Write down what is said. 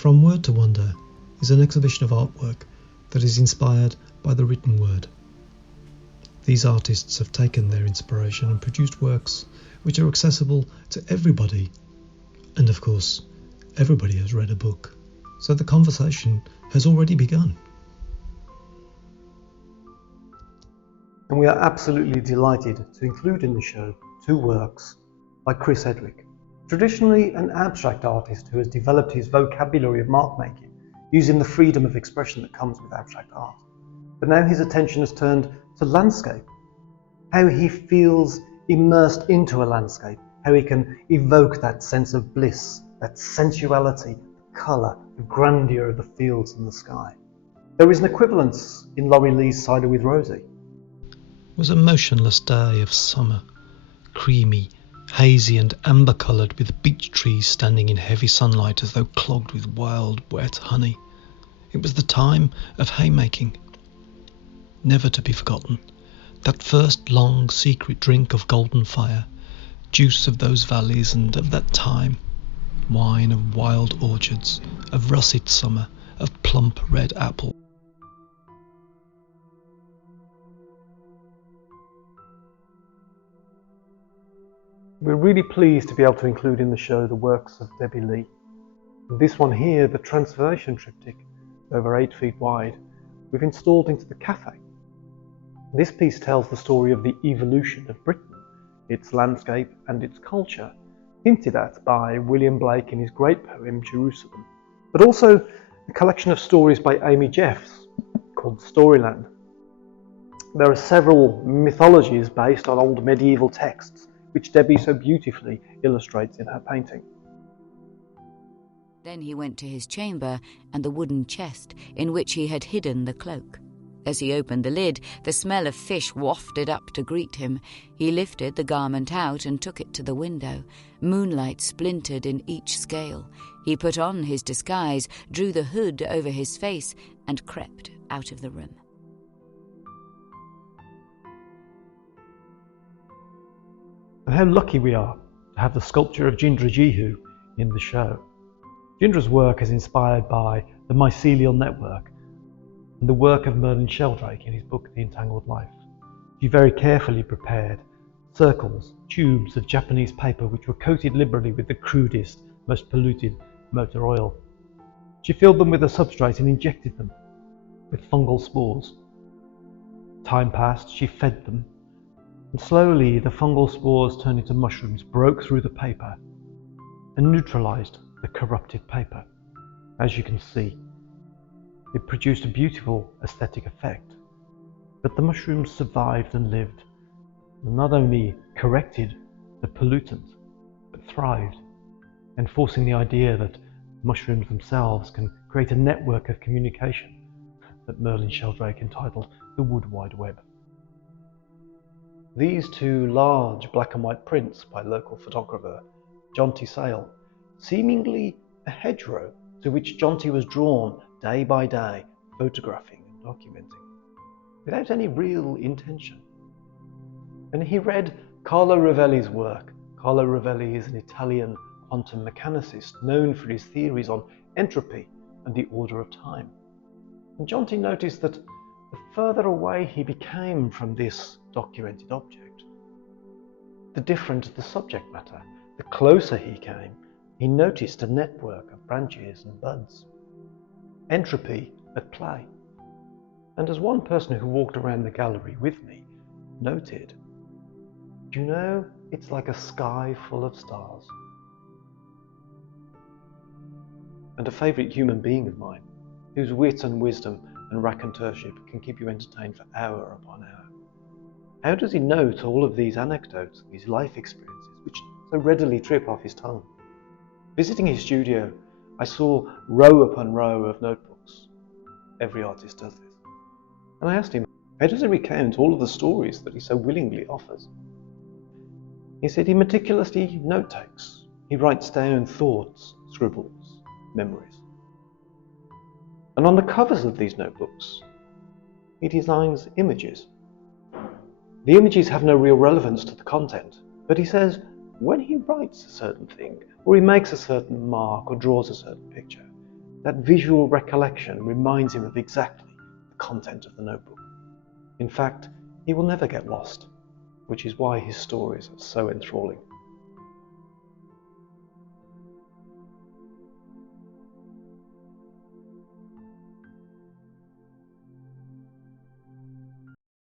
From Word to Wonder is an exhibition of artwork that is inspired by the written word. These artists have taken their inspiration and produced works which are accessible to everybody. And of course, everybody has read a book, so the conversation has already begun. And we are absolutely delighted to include in the show two works by Chris Edrick. Traditionally an abstract artist who has developed his vocabulary of mark making using the freedom of expression that comes with abstract art. But now his attention has turned to landscape, how he feels immersed into a landscape, how he can evoke that sense of bliss, that sensuality, the colour, the grandeur of the fields and the sky. There is an equivalence in Laurie Lee's Cider with Rosie. It was a motionless day of summer, creamy, hazy and amber-coloured, with beech trees standing in heavy sunlight as though clogged with wild, wet honey. It was the time of haymaking. Never to be forgotten, that first long secret drink of golden fire, juice of those valleys and of that time, wine of wild orchards, of russet summer, of plump red apple. We're really pleased to be able to include in the show the works of Debbie Lee. This one here, the Transformation Triptych, over 8 feet wide, we've installed into the cafe. This piece tells the story of the evolution of Britain, its landscape and its culture, hinted at by William Blake in his great poem Jerusalem, but also a collection of stories by Amy Jeffs called Storyland. There are several mythologies based on old medieval texts, which Debbie so beautifully illustrates in her painting. Then he went to his chamber and the wooden chest in which he had hidden the cloak. As he opened the lid, the smell of fish wafted up to greet him. He lifted the garment out and took it to the window. Moonlight splintered in each scale. He put on his disguise, drew the hood over his face, and crept out of the room. And how lucky we are to have the sculpture of Jindra Jihu in the show. Jindra's work is inspired by the mycelial network and the work of Merlin Sheldrake in his book The Entangled Life. She very carefully prepared circles, tubes of Japanese paper which were coated liberally with the crudest, most polluted motor oil. She filled them with a substrate and injected them with fungal spores. Time passed, she fed them, and slowly the fungal spores turned into mushrooms, broke through the paper and neutralized the corrupted paper. As you can see, it produced a beautiful aesthetic effect. But the mushrooms survived and lived, and not only corrected the pollutant, but thrived, enforcing the idea that mushrooms themselves can create a network of communication that Merlin Sheldrake entitled the Wood Wide Web. These two large black and white prints by local photographer Jonty Sale, seemingly a hedgerow to which Jonty was drawn day by day, photographing and documenting, without any real intention. And he read Carlo Rovelli's work. Carlo Rovelli is an Italian quantum mechanicist known for his theories on entropy and the order of time. And Jonty noticed that the further away he became from this documented object, the different the subject matter. The closer he came, he noticed a network of branches and buds. Entropy at play. And as one person who walked around the gallery with me noted, do you know, it's like a sky full of stars. And a favourite human being of mine, whose wit and wisdom and raconteurship can keep you entertained for hour upon hour. How does he note all of these anecdotes, these life experiences, which so readily trip off his tongue? Visiting his studio, I saw row upon row of notebooks. Every artist does this. And I asked him, how does he recount all of the stories that he so willingly offers? He said he meticulously note takes. He writes down thoughts, scribbles, memories. And on the covers of these notebooks, he designs images. The images have no real relevance to the content, but he says when he writes a certain thing, or he makes a certain mark or draws a certain picture, That visual recollection reminds him of exactly the content of the notebook. In fact, he will never get lost, which is why his stories are so enthralling.